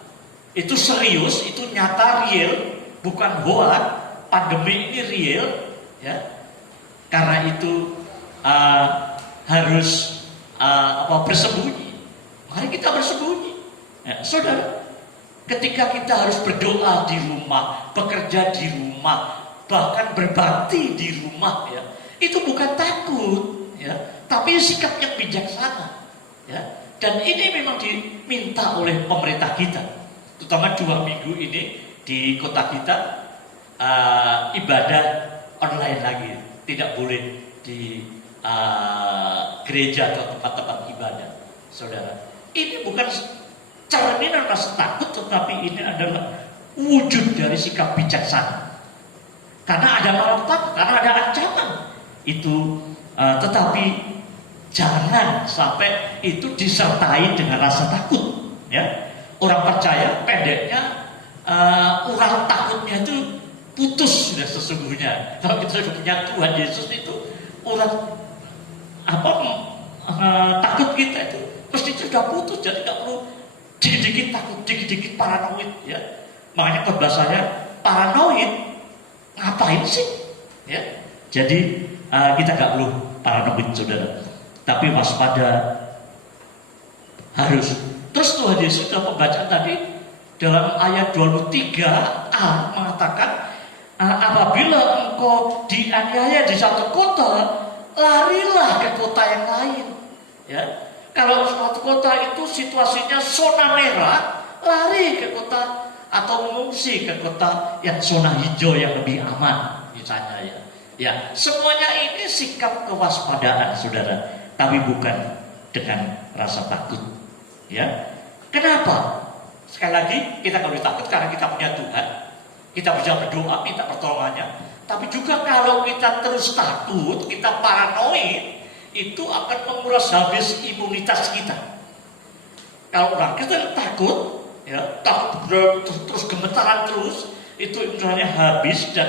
itu serius, itu nyata, real, bukan hoax. Pandemi ini real, ya. Karena itu harus bersembunyi. Mari kita bersembunyi, ya, saudara. Ketika kita harus berdoa di rumah, bekerja di rumah, bahkan berbakti di rumah, ya, itu bukan takut, ya, tapi sikap yang bijaksana, ya. Dan ini memang diminta oleh pemerintah kita, terutama 2 minggu ini di kota kita ibadah online lagi, tidak boleh di gereja atau tempat-tempat ibadah, saudara. Ini bukan cerminan rasa takut, tetapi ini adalah wujud dari sikap bijaksana. Karena ada malapetaka, karena ada ancaman itu, tetapi jangan sampai itu disertai dengan rasa takut. Ya, orang percaya pendeknya urat takutnya itu putus sudah sesungguhnya. Kalau kita sudah punya Tuhan Yesus itu urat takut kita itu pasti sudah putus, jadi nggak perlu dikit-dikit takut, dikit-dikit paranoid. Ya, makanya khotbah saya paranoid. Ngapain sih? Ya, jadi kita nggak perlu paranoid, saudara. Tapi waspada harus. Terus Tuhan Yesus dalam pembacaan tadi dalam ayat 23a mengatakan, apabila engkau dianiaya di satu kota, larilah ke kota yang lain. Ya, kalau suatu kota itu situasinya zona merah, lari ke kota atau mengungsi ke kota yang zona hijau yang lebih aman, misalnya ya. Ya, semuanya ini sikap kewaspadaan, saudara, tapi bukan dengan rasa takut. Ya, kenapa? Sekali lagi kita nggak boleh takut karena kita punya Tuhan. Kita bisa berdoa minta pertolongannya. Tapi juga kalau kita terus takut, kita paranoid, itu akan menguras habis imunitas kita. Kalau orang kita takut, ya takut terus gemetaran terus, itu imunitasnya habis dan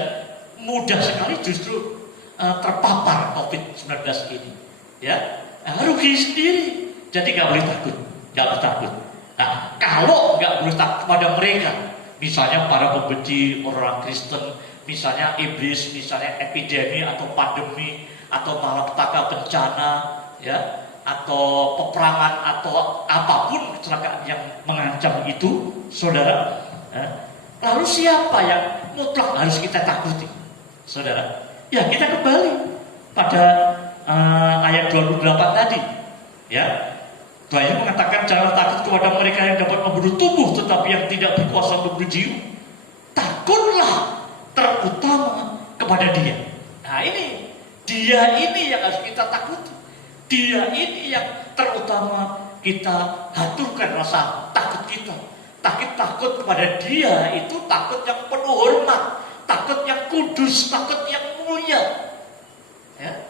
mudah sekali justru terpapar COVID-19 ini. Ya, rugi sendiri. Jadi nggak boleh takut, nggak boleh takut. Nah, kalau nggak boleh takut pada mereka, misalnya para pembenci orang Kristen, misalnya iblis, misalnya epidemi atau pandemi, atau malapetaka bencana, ya, atau peperangan atau apapun kecelakaan yang mengancam itu, saudara. Lalu siapa yang mutlak harus kita takuti, saudara? Ya, kita kembali pada ayat 28 tadi, ya. Tuhan Yesus mengatakan jangan takut kepada mereka yang dapat membunuh tubuh, tetapi yang tidak berkuasa membunuh jiwa. Takutlah terutama kepada Dia. Nah, ini Dia ini yang harus kita takuti. Dia ini yang terutama kita haturkan rasa takut kita. Takut kepada Dia itu takut yang penuh hormat, takut yang kudus, takut yang mulia. Ya.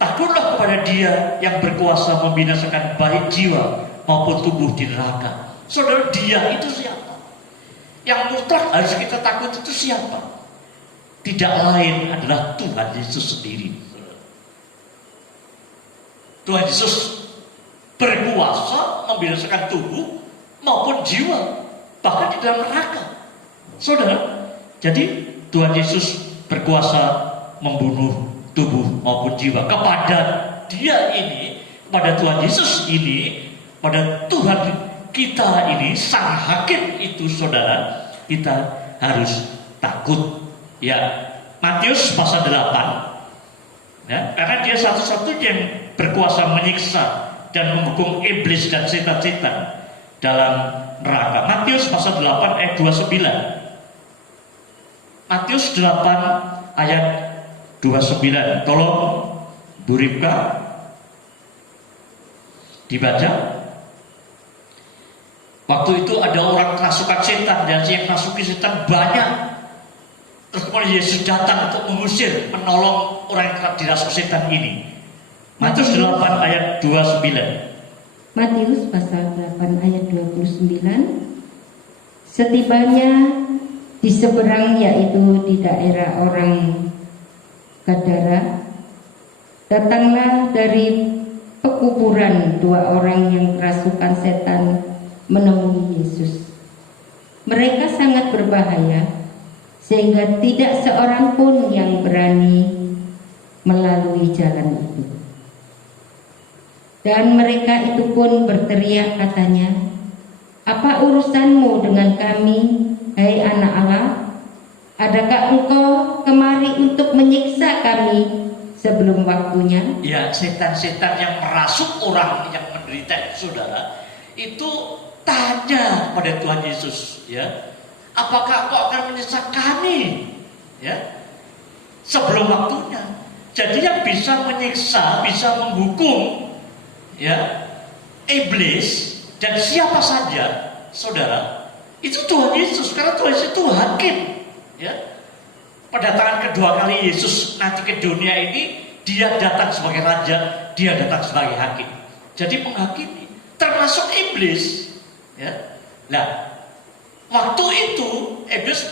Takutlah kepada Dia yang berkuasa membinasakan baik jiwa maupun tubuh di neraka. Saudara, Dia itu siapa? Yang mutlak harus kita takut itu siapa? Tidak lain adalah Tuhan Yesus sendiri. Tuhan Yesus berkuasa membinasakan tubuh maupun jiwa, bahkan di dalam neraka. Saudara, jadi Tuhan Yesus berkuasa membunuh tubuh maupun jiwa. Kepada Dia ini, pada Tuhan Yesus ini, pada Tuhan kita ini, Sang Hakim itu, saudara, kita harus takut. Ya, Matius pasal 8, ya, karena Dia satu-satunya yang berkuasa menyiksa dan menghukum iblis dan setan-setan dalam neraka. Matius pasal 8 ayat 29. Matius 8 ayat 29. Tolong Bu Ripka dibaca. Waktu itu ada orang kerasukan setan, dan yang kerasuki setan banyak. Terus kemudian Yesus datang untuk mengusir, menolong orang yang dirasuki setan ini. Matius 8 ayat 29. Matius pasal 8 ayat 29. Setibanya di seberang, yaitu di daerah orang Gadara, datanglah dari pekuburan dua orang yang kerasukan setan menemui Yesus. Mereka sangat berbahaya, sehingga tidak seorang pun yang berani melalui jalan itu. Dan mereka itu pun berteriak, katanya, "Apa urusanmu dengan kami, hai anak Allah? Adakah engkau kemari untuk menyiksa kami sebelum waktunya?" Ya, setan-setan yang merasuk orang yang menderita, saudara, itu tanya pada Tuhan Yesus, ya, apakah engkau akan menyiksa kami? Ya, sebelum waktunya. Jadi yang bisa menyiksa, bisa menghukum ya iblis dan siapa saja, saudara, itu Tuhan Yesus. Karena Tuhan Yesus itu hakim. Ya, kedatangan kedua kali Yesus nanti ke dunia ini, dia datang sebagai raja, dia datang sebagai hakim. Jadi menghakimi, termasuk iblis. Ya, nah, waktu itu iblis,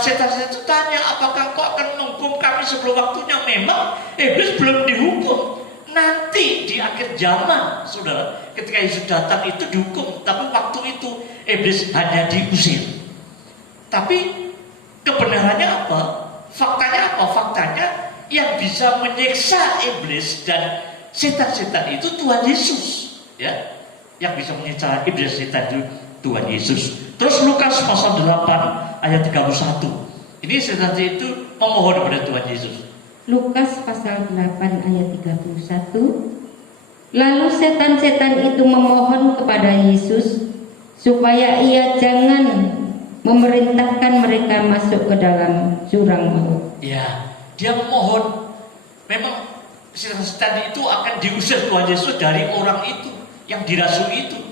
setan itu tanya, apakah kau akan menghukum kami sebelum waktunya? Memang iblis belum dihukum. Nanti di akhir zaman, saudara, ketika Yesus datang itu dihukum. Tapi waktu itu iblis hanya diusir. Tapi kebenarannya apa? Faktanya apa? Faktanya yang bisa menyiksa iblis dan setan-setan itu Tuhan Yesus. Ya, yang bisa menyiksa iblis dan setan itu Tuhan Yesus. Terus Lukas pasal 8 ayat 31. Ini setan itu memohon kepada Tuhan Yesus. Lukas pasal 8 ayat 31. Lalu setan-setan itu memohon kepada Yesus supaya ia jangan memerintahkan mereka masuk ke dalam jurang maut. Ya, dia memohon. Memang setan-setan itu akan diusir Tuhan Yesus dari orang itu yang dirasui itu.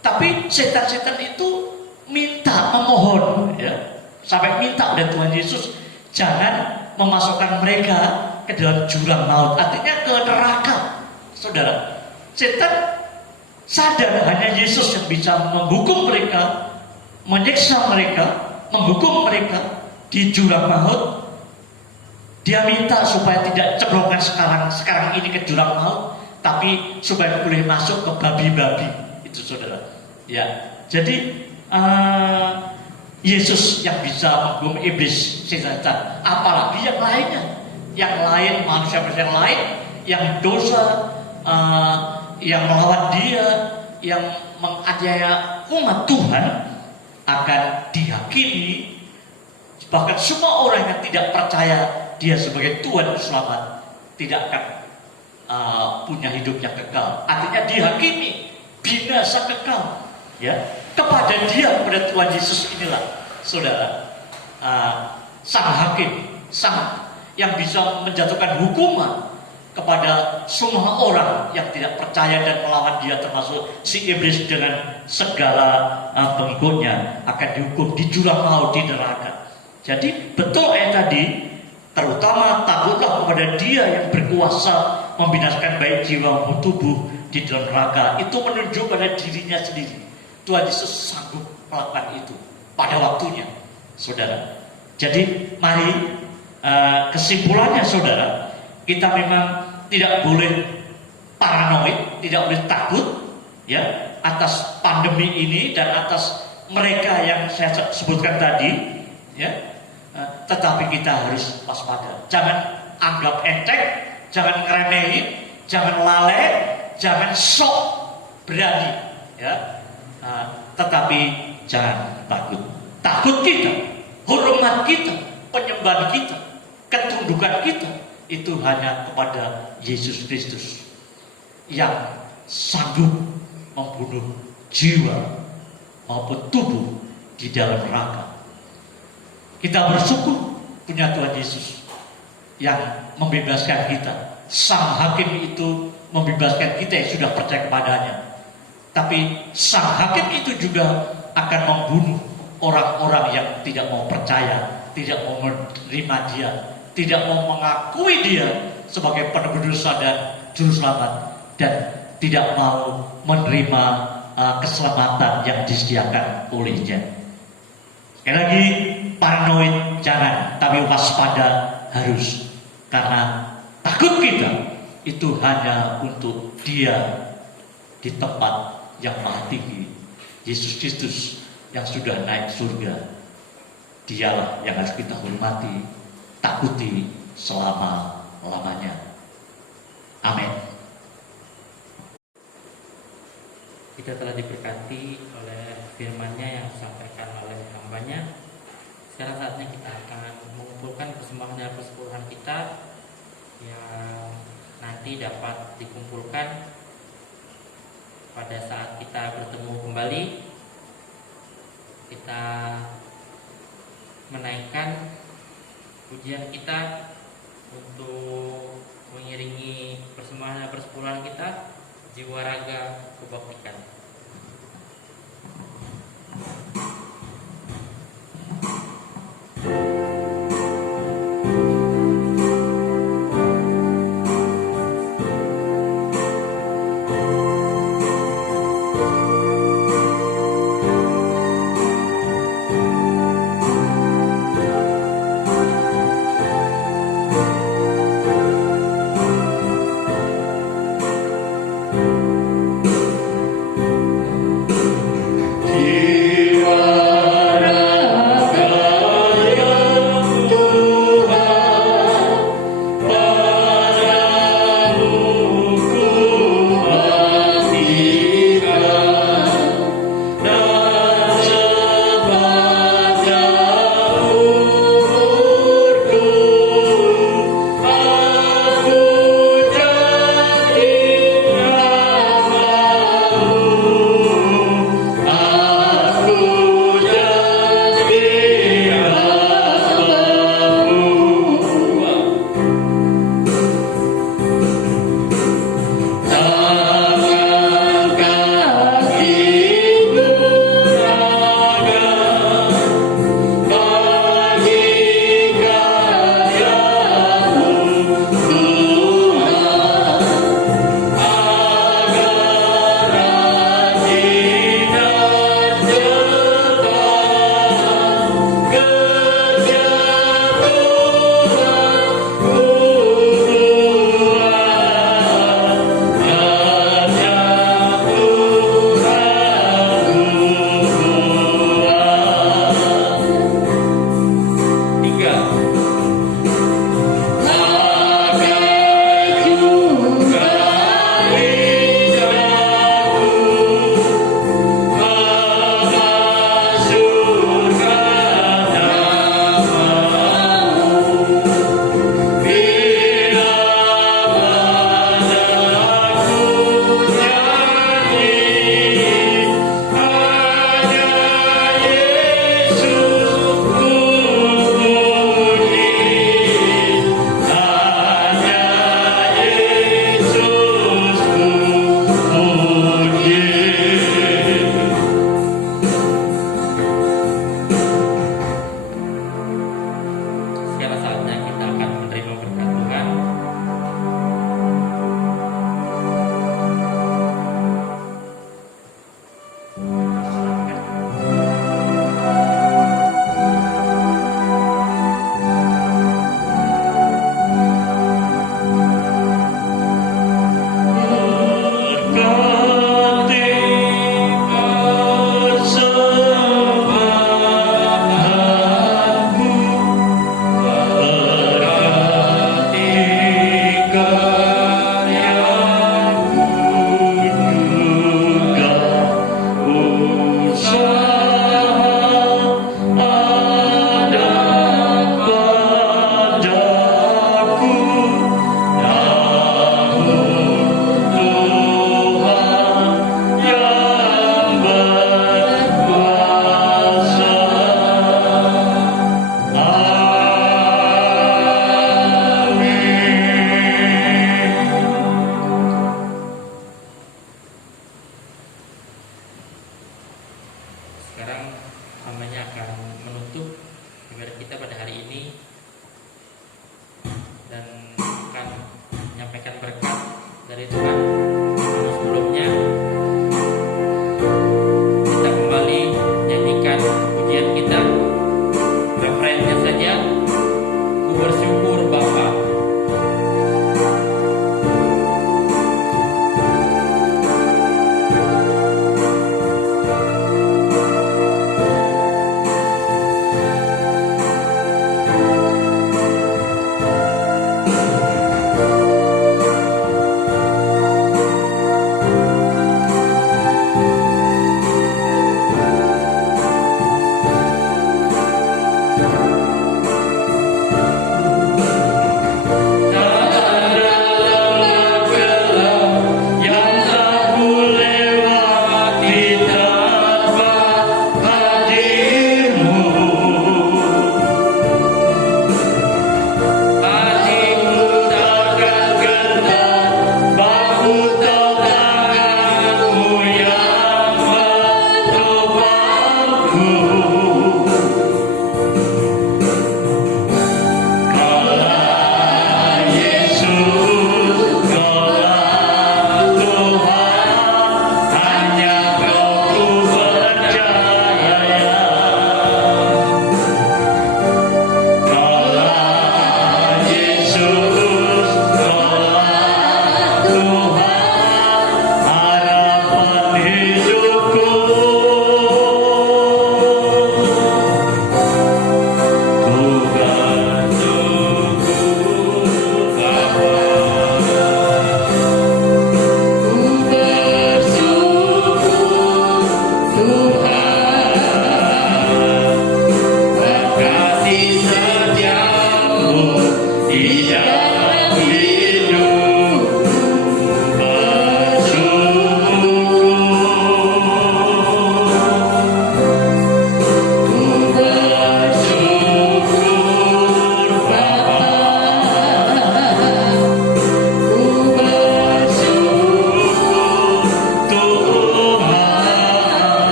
Tapi setan-setan itu minta, memohon, ya, sampai minta oleh Tuhan Yesus jangan memasukkan mereka ke dalam jurang maut, artinya ke neraka. Saudara, setan sadar hanya Yesus yang bisa menghukum mereka, menyiksa mereka, menghukum mereka di jurang maut. Dia minta supaya tidak ceblongan sekarang ini ke jurang maut, tapi supaya boleh masuk ke babi-babi. Itu saudara. Ya, jadi Yesus yang bisa menghukum iblis, setan, apalagi yang lainnya, yang lain, manusia-manusia yang lain, yang dosa, yang melawan Dia, yang menganiaya umat Tuhan akan dihakimi. Bahkan semua orang yang tidak percaya Dia sebagai Tuhan dan Selamat tidak akan punya hidup yang kekal. Artinya dihakimi binasa kekal. Ya, kepada Dia, kepada Tuhan Yesus inilah, saudara, sang hakim, sang yang bisa menjatuhkan hukuman kepada semua orang yang tidak percaya dan melawan Dia, termasuk si iblis dengan segala pengikutnya, akan dihukum di jurang maut, di neraka. Jadi betul tadi, terutama takutlah kepada Dia yang berkuasa membinasakan baik jiwa maupun tubuh di dalam neraka. Itu menunjuk pada dirinya sendiri. Tuhan Yesus sanggup melakukan itu pada waktunya, saudara. Jadi mari kesimpulannya, saudara, kita memang tidak boleh paranoid, tidak boleh takut, ya, atas pandemi ini dan atas mereka yang saya sebutkan tadi, ya. Tetapi kita harus waspada. Jangan anggap enteng, jangan ngeremehin, jangan lalai, jangan sok berani, ya. Tetapi jangan takut. Takut kita, hormat kita, penyembahan kita, ketundukan kita itu hanya kepada Yesus Kristus yang sanggup membunuh jiwa maupun tubuh di dalam neraka. Kita bersyukur punya Tuhan Yesus yang membebaskan kita. Sang hakim itu membebaskan kita yang sudah percaya kepadanya. Tapi sang hakim itu juga akan membunuh orang-orang yang tidak mau percaya, tidak mau menerima Dia, tidak mau mengakui Dia sebagai penebus dosa dan juru selamat, dan tidak mau menerima keselamatan yang disediakan oleh-Nya. Sekali lagi, paranoid jangan, tapi waspada harus. Karena takut kita itu hanya untuk Dia di tempat yang maha tinggi, Yesus Kristus yang sudah naik surga. Dialah yang harus kita hormati, takuti selama-lamanya. Amin. Kita telah diberkati oleh firman-Nya yang disampaikan oleh hamba-Nya. Sekarang saatnya kita akan mengumpulkan persembahan kita yang nanti dapat dikumpulkan pada saat kita bertemu kembali. Kita menaikkan pujian kita untuk mengiringi persembahan dan persepuluhan kita, jiwa raga kebaktikan. dalam hidupku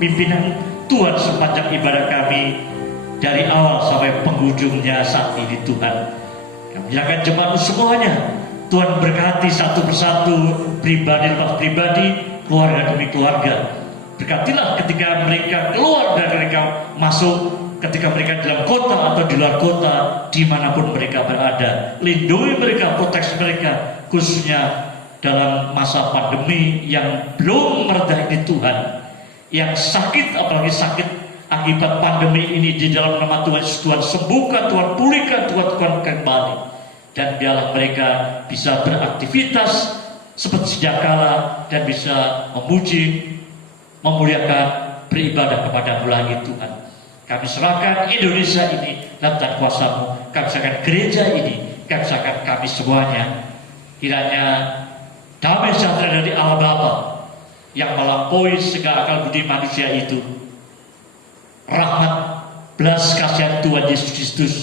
pimpinan Tuhan sepanjang ibadah kami dari awal sampai penghujungnya saat ini Tuhan. Kami silakan jemaat semuanya, Tuhan berkati satu persatu, pribadi lepas pribadi, keluarga demi keluarga. Berkatilah ketika mereka keluar dan mereka masuk, ketika mereka dalam kota atau di luar kota, dimanapun mereka berada. Lindungi mereka, proteksi mereka, khususnya dalam masa pandemi yang belum mereda ini Tuhan. Yang sakit, apalagi sakit akibat pandemi ini, di dalam nama Tuhan Yesus, Tuhan sembuhkan, Tuhan pulihkan, Tuhan kembali. Dan biarlah mereka bisa beraktivitas seperti sedia kala dan bisa memuji, memuliakan, beribadah kepada-Mu lagi Tuhan. Kami serahkan Indonesia ini dalam tangan kuasa-Mu. Kami serahkan gereja ini, kami serahkan kami semuanya. Kiranya damai sejahtera dari Allah Bapa yang melampaui segala akal budi manusia itu, rahmat, belas kasihan Tuhan Yesus Kristus,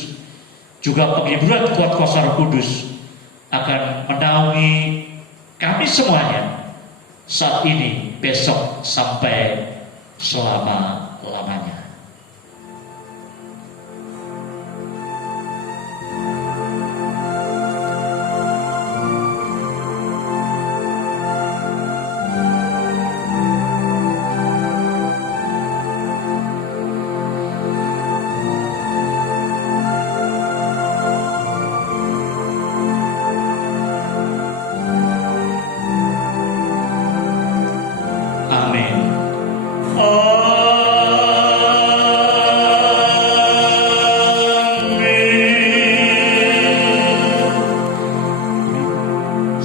juga penghiburan kuat kuasa Roh Kudus akan menaungi kami semuanya saat ini, besok, sampai selama-lamanya.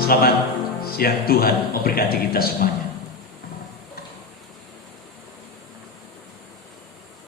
Selamat siang, Tuhan memberkati kita semuanya.